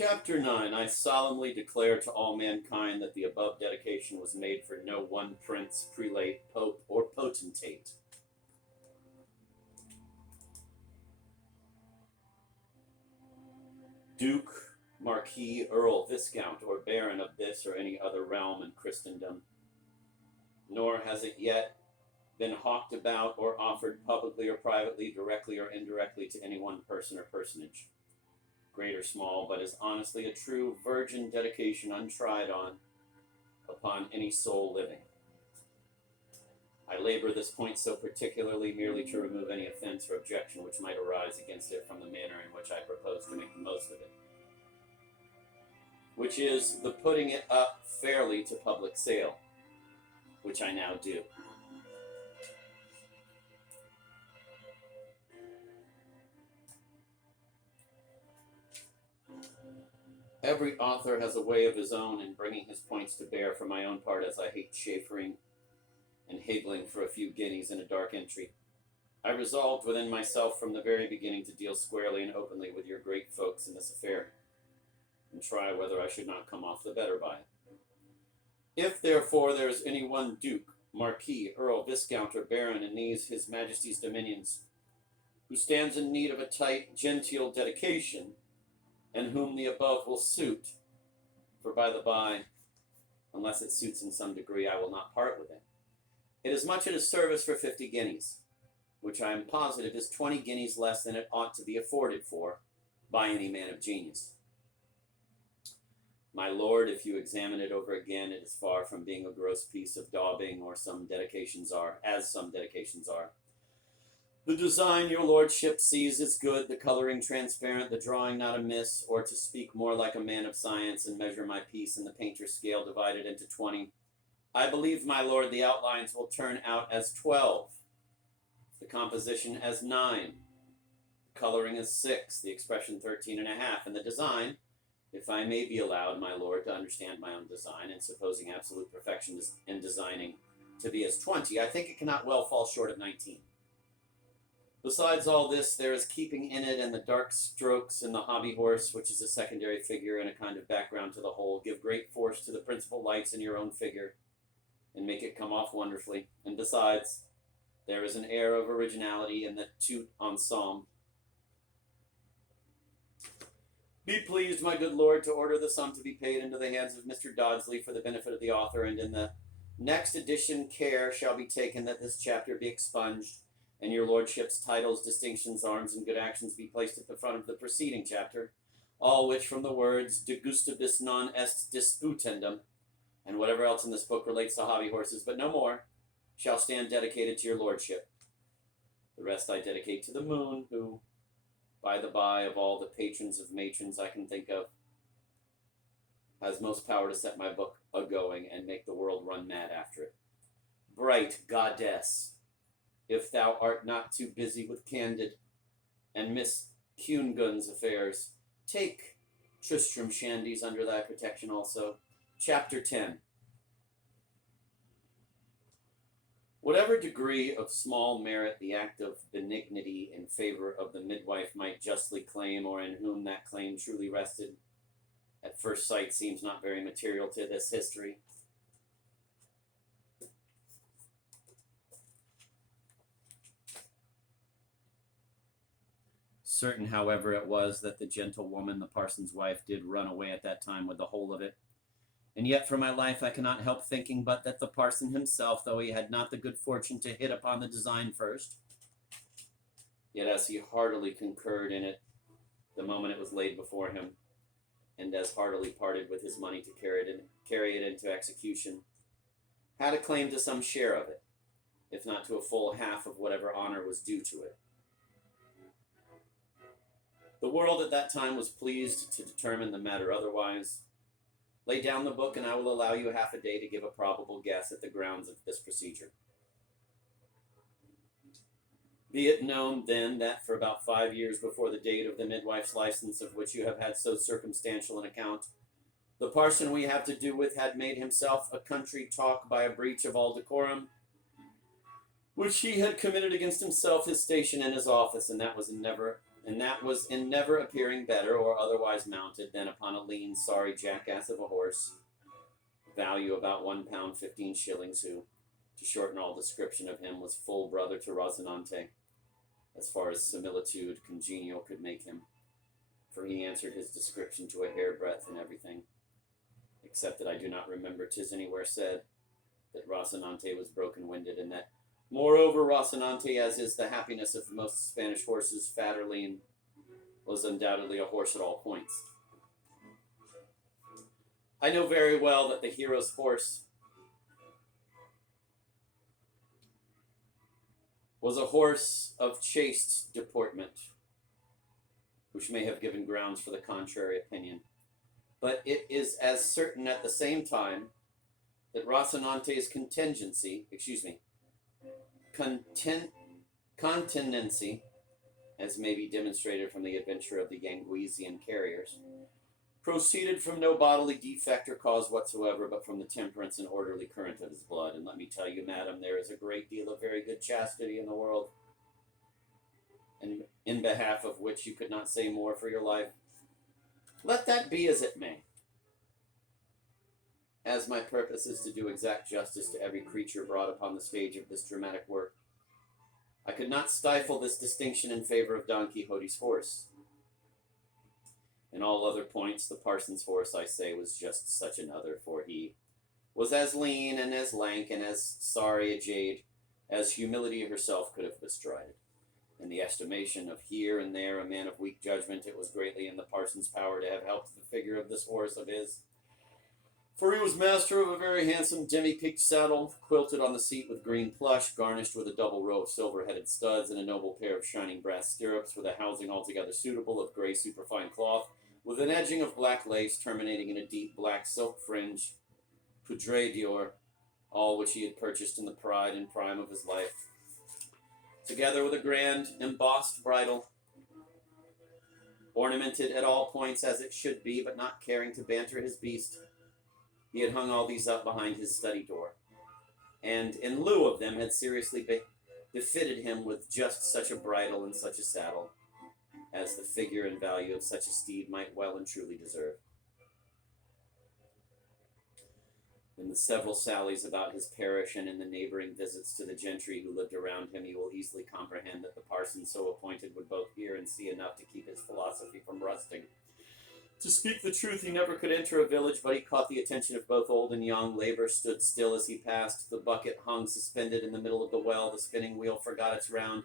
Chapter 9. I solemnly declare to all mankind that the above dedication was made for no one prince, prelate, pope, or potentate. Duke, Marquis, Earl, Viscount, or Baron of this or any other realm in Christendom, nor has it yet been hawked about or offered publicly or privately, directly or indirectly to any one person or personage, great or small, but is honestly a true virgin dedication untried on upon any soul living. I labor this point so particularly merely to remove any offense or objection which might arise against it from the manner in which I propose to make the most of it, which is the putting it up fairly to public sale, which I now do. Every author has a way of his own in bringing his points to bear. For my own part, as I hate chaffering and haggling for a few guineas in a dark entry, I resolved within myself from the very beginning to deal squarely and openly with your great folks in this affair, and try whether I should not come off the better by it. If, therefore, there is any one duke, marquis, earl, viscount, or baron in these his majesty's dominions, who stands in need of a tight, genteel dedication, and whom the above will suit, for by the by, unless it suits in some degree, I will not part with it. It is much at his service for 50 guineas, which I am positive is 20 guineas less than it ought to be afforded for by any man of genius. My lord, if you examine it over again, it is far from being a gross piece of daubing, or some dedications are, as some dedications are. The design your lordship sees is good, the coloring transparent, the drawing not amiss, or to speak more like a man of science and measure my piece in the painter's scale divided into 20. I believe, my lord, the outlines will turn out as 12, the composition as 9, the coloring as 6, the expression 13.5, and the design, if I may be allowed, my lord, to understand my own design, and supposing absolute perfection in designing to be as 20, I think it cannot well fall short of 19. Besides all this, there is keeping in it, and the dark strokes in the hobby horse, which is a secondary figure and a kind of background to the whole, give great force to the principal lights in your own figure, and make it come off wonderfully. And besides, there is an air of originality in the tout ensemble. Be pleased, my good lord, to order the sum to be paid into the hands of Mr. Dodsley for the benefit of the author, and in the next edition care shall be taken that this chapter be expunged, and your lordship's titles, distinctions, arms, and good actions be placed at the front of the preceding chapter, all which from the words de gustibus non est disputendum, and whatever else in this book relates to hobby horses, but no more, shall stand dedicated to your lordship. The rest I dedicate to the moon, who, by the by, of all the patrons of matrons I can think of, has most power to set my book a-going and make the world run mad after it. Bright goddess, if thou art not too busy with Candid and Miss Cungun's affairs, take Tristram Shandy's under thy protection also. Chapter 10. Whatever degree of small merit the act of benignity in favor of the midwife might justly claim, or in whom that claim truly rested, at first sight seems not very material to this history. Certain, however, it was that the gentlewoman, the parson's wife, did run away at that time with the whole of it. And yet for my life I cannot help thinking but that the parson himself, though he had not the good fortune to hit upon the design first, yet as he heartily concurred in it the moment it was laid before him, and as heartily parted with his money to carry it into execution, had a claim to some share of it, if not to a full half of whatever honor was due to it. The world at that time was pleased to determine the matter otherwise. Lay down the book, and I will allow you half a day to give a probable guess at the grounds of this procedure. Be it known, then, that for about 5 years before the date of the midwife's license, of which you have had so circumstantial an account, the parson we have to do with had made himself a country talk by a breach of all decorum, which he had committed against himself, his station, and his office, and that was never and that was in never appearing better or otherwise mounted than upon a lean, sorry jackass of a horse, value about £1 15s, who, to shorten all description of him, was full brother to Rocinante, as far as similitude congenial could make him, for he answered his description to a hairbreadth in everything, except that I do not remember 'tis anywhere said that Rocinante was broken-winded, and that, moreover, Rocinante, as is the happiness of most Spanish horses, fat or lean, was undoubtedly a horse at all points. I know very well that the hero's horse was a horse of chaste deportment, which may have given grounds for the contrary opinion. But it is as certain at the same time that Rocinante's continency, as may be demonstrated from the adventure of the Yanguesian carriers, proceeded from no bodily defect or cause whatsoever, but from the temperance and orderly current of his blood. And let me tell you, madam, there is a great deal of very good chastity in the world, and in behalf of which you could not say more for your life. Let that be as it may. As my purpose is to do exact justice to every creature brought upon the stage of this dramatic work, I could not stifle this distinction in favor of Don Quixote's horse. In all other points, the parson's horse, I say, was just such another, for he was as lean and as lank and as sorry a jade as humility herself could have bestrided. In the estimation of here and there a man of weak judgment, it was greatly in the parson's power to have helped the figure of this horse of his, for he was master of a very handsome demi-peaked saddle, quilted on the seat with green plush, garnished with a double row of silver-headed studs, and a noble pair of shining brass stirrups, with a housing altogether suitable of grey superfine cloth, with an edging of black lace terminating in a deep black silk fringe, poudre d'or, all which he had purchased in the pride and prime of his life, together with a grand embossed bridle, ornamented at all points as it should be, but not caring to banter his beast. He had hung all these up behind his study door, and in lieu of them had seriously befitted him with just such a bridle and such a saddle as the figure and value of such a steed might well and truly deserve. In the several sallies about his parish and in the neighboring visits to the gentry who lived around him, you will easily comprehend that the parson so appointed would both hear and see enough to keep his philosophy from rusting. To speak the truth, he never could enter a village, but he caught the attention of both old and young. Labor stood still as he passed. The bucket hung suspended in the middle of the well. The spinning wheel forgot its round.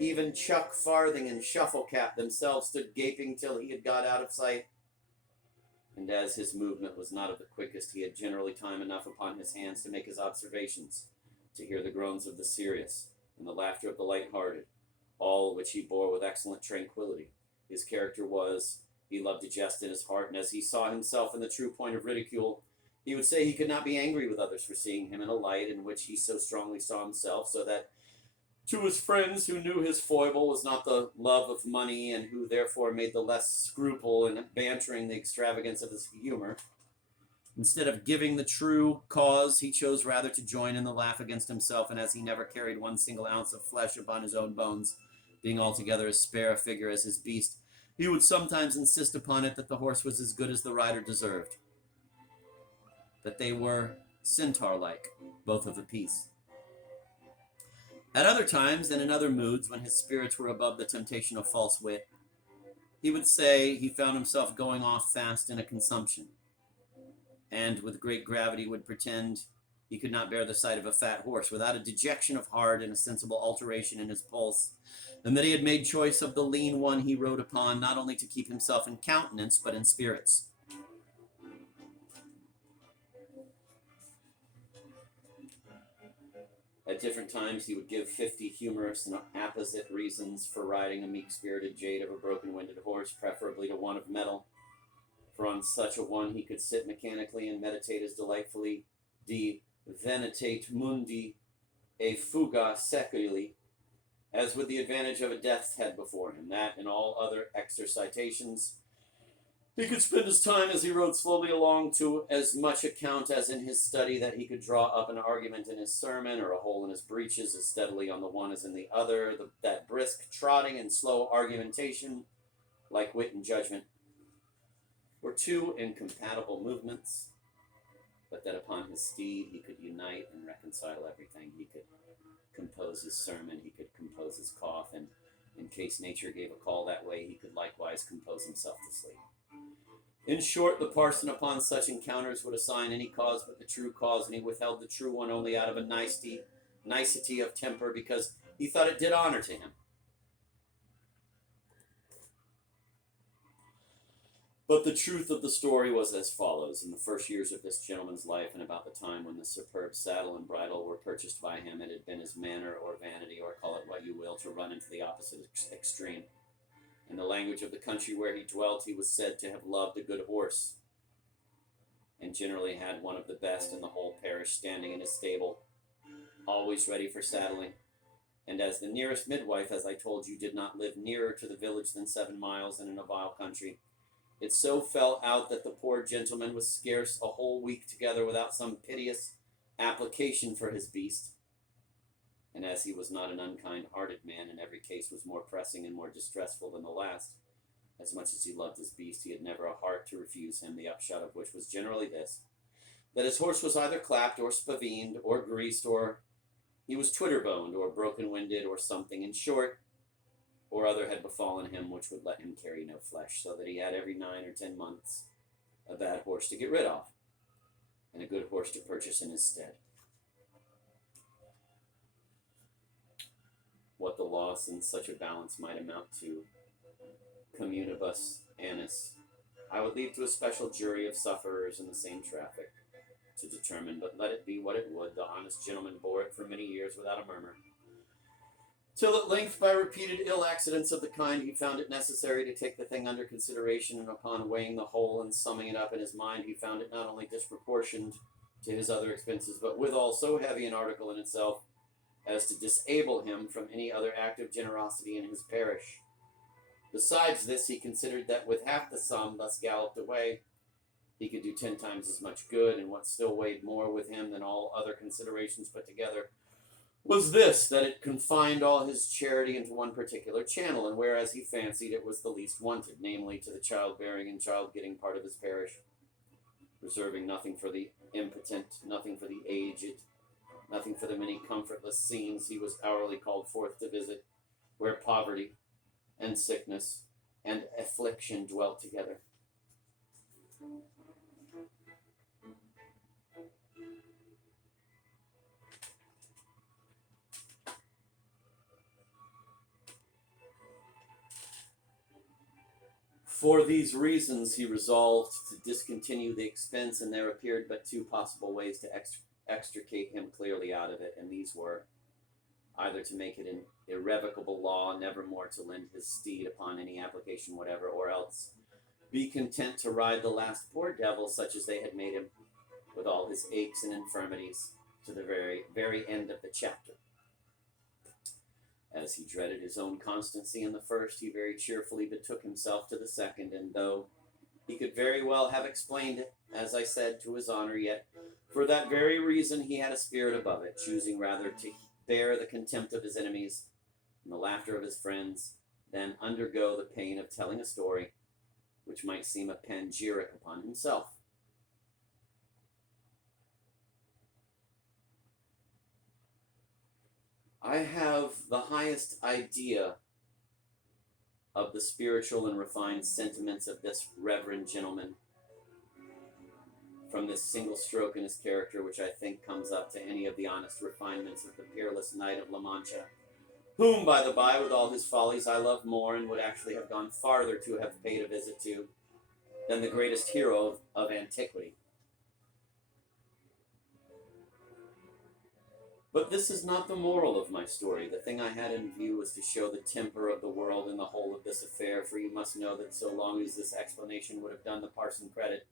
Even Chuck, Farthing, and Shufflecap themselves stood gaping till he had got out of sight. And as his movement was not of the quickest, he had generally time enough upon his hands to make his observations, to hear the groans of the serious, and the laughter of the light-hearted, all which he bore with excellent tranquillity. His character was, he loved to jest in his heart, and as he saw himself in the true point of ridicule, he would say he could not be angry with others for seeing him in a light in which he so strongly saw himself, so that to his friends who knew his foible was not the love of money, and who therefore made the less scruple in bantering the extravagance of his humor, instead of giving the true cause, he chose rather to join in the laugh against himself, and as he never carried one single ounce of flesh upon his own bones, being altogether as spare a figure as his beast, he would sometimes insist upon it that the horse was as good as the rider deserved, that they were centaur-like, both of a piece. At other times, and in other moods, when his spirits were above the temptation of false wit, he would say he found himself going off fast in a consumption, and with great gravity would pretend he could not bear the sight of a fat horse, without a dejection of heart and a sensible alteration in his pulse, and that he had made choice of the lean one he rode upon, not only to keep himself in countenance, but in spirits. At different times he would give 50 humorous and apposite reasons for riding a meek-spirited jade of a broken-winded horse, preferably to one of metal, for on such a one he could sit mechanically and meditate as delightfully de venitate mundi e fuga seculi, as with the advantage of a death's head before him, that and all other exercitations He could spend his time as he rode slowly along to as much account as in his study that he could draw up an argument in his sermon or a hole in his breeches as steadily on the one as in the other, that brisk trotting and slow argumentation, like wit and judgment, were two incompatible movements, but that upon his steed he could unite and reconcile everything. He could compose his sermon, he could compose his cough, and in case nature gave a call that way, he could likewise compose himself to sleep. In short, the parson upon such encounters would assign any cause but the true cause, and he withheld the true one only out of a nicety of temper, because he thought it did honor to him. But the truth of the story was as follows. In the first years of this gentleman's life, and about the time when the superb saddle and bridle were purchased by him, it had been his manner or vanity, or call it what you will, to run into the opposite extreme. In the language of the country where he dwelt, he was said to have loved a good horse, and generally had one of the best in the whole parish standing in his stable, always ready for saddling. And as the nearest midwife, as I told you, did not live nearer to the village than 7 miles, and in a vile country, it so fell out that the poor gentleman was scarce a whole week together without some piteous application for his beast. And as he was not an unkind-hearted man, and every case was more pressing and more distressful than the last, as much as he loved his beast, he had never a heart to refuse him, the upshot of which was generally this, that his horse was either clapped or spavined or greased, or he was twitter-boned or broken-winded or something, in short, or other had befallen him which would let him carry no flesh, so that he had every 9 or 10 months a bad horse to get rid of, and a good horse to purchase in his stead. What the loss in such a balance might amount to, communibus annis, I would leave to a special jury of sufferers in the same traffic to determine, but let it be what it would, the honest gentleman bore it for many years without a murmur, till at length, by repeated ill accidents of the kind, he found it necessary to take the thing under consideration, and upon weighing the whole and summing it up in his mind, he found it not only disproportioned to his other expenses, but withal so heavy an article in itself, as to disable him from any other act of generosity in his parish. Besides this, he considered that with half the sum thus galloped away, he could do 10 times as much good, and what still weighed more with him than all other considerations put together was this, that it confined all his charity into one particular channel, and whereas he fancied it was the least wanted, namely to the child-bearing and child-getting part of his parish, reserving nothing for the impotent, nothing for the aged, nothing for the many comfortless scenes he was hourly called forth to visit, where poverty and sickness and affliction dwelt together. For these reasons, he resolved to discontinue the expense, and there appeared but 2 possible ways to extricate him clearly out of it, and these were, either to make it an irrevocable law never more to lend his steed upon any application whatever, or else be content to ride the last poor devil, such as they had made him, with all his aches and infirmities, to the very end of the chapter. As he dreaded his own constancy in the first, he very cheerfully betook himself to the second, and though he could very well have explained it, as I said, to his honor, yet for that very reason he had a spirit above it, choosing rather to bear the contempt of his enemies and the laughter of his friends than undergo the pain of telling a story which might seem a panegyric upon himself. I have the highest idea of the spiritual and refined sentiments of this reverend gentleman from this single stroke in his character, which I think comes up to any of the honest refinements of the peerless knight of La Mancha, whom, by the by, with all his follies, I love more, and would actually have gone farther to have paid a visit to, than the greatest hero of antiquity. But this is not the moral of my story. The thing I had in view was to show the temper of the world in the whole of this affair, for you must know that so long as this explanation would have done the parson credit,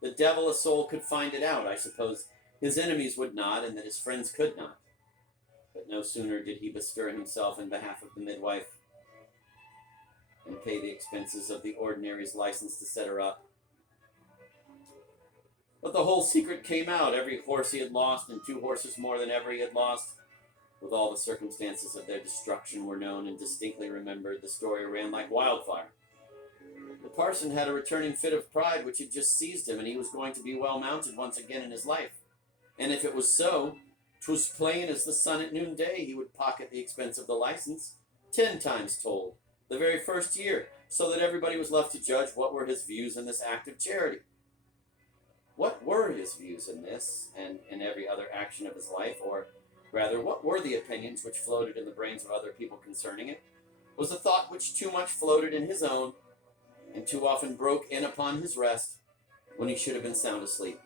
the devil a soul could find it out. I suppose his enemies would not, and that his friends could not. But no sooner did he bestir himself in behalf of the midwife and pay the expenses of the ordinary's license to set her up. But the whole secret came out. Every horse he had lost, and 2 horses more than ever he had lost, with all the circumstances of their destruction were known and distinctly remembered. The story ran like wildfire. The parson had a returning fit of pride which had just seized him, and he was going to be well mounted once again in his life. And if it was so, 'twas plain as the sun at noonday he would pocket the expense of the license, 10 times told, the very first year, so that everybody was left to judge what were his views in this act of charity. What were his views in this, and in every other action of his life, or rather, what were the opinions which floated in the brains of other people concerning it? Was a thought which too much floated in his own, and too often broke in upon his rest, when he should have been sound asleep.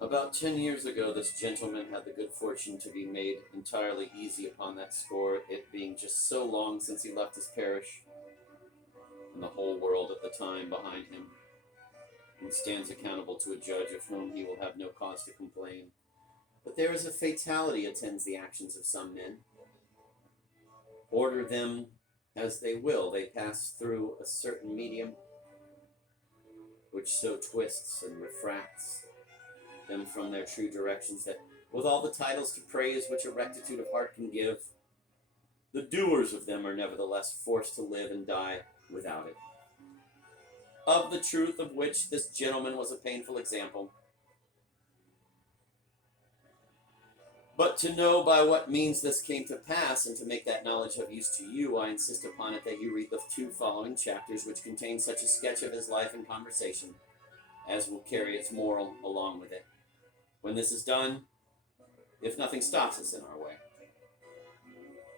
About 10 years ago, this gentleman had the good fortune to be made entirely easy upon that score, it being just so long since he left his parish, and the whole world at the time behind him, and stands accountable to a judge of whom he will have no cause to complain. But there is a fatality attends the actions of some men. Order them as they will, they pass through a certain medium which so twists and refracts them from their true directions that, with all the titles to praise which a rectitude of heart can give, the doers of them are nevertheless forced to live and die without it. Of the truth of which this gentleman was a painful example. But to know by what means this came to pass, and to make that knowledge of use to you, I insist upon it that you read the 2 following chapters, which contain such a sketch of his life and conversation as will carry its moral along with it. When this is done, if nothing stops us in our way,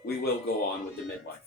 we will go on with the midwife.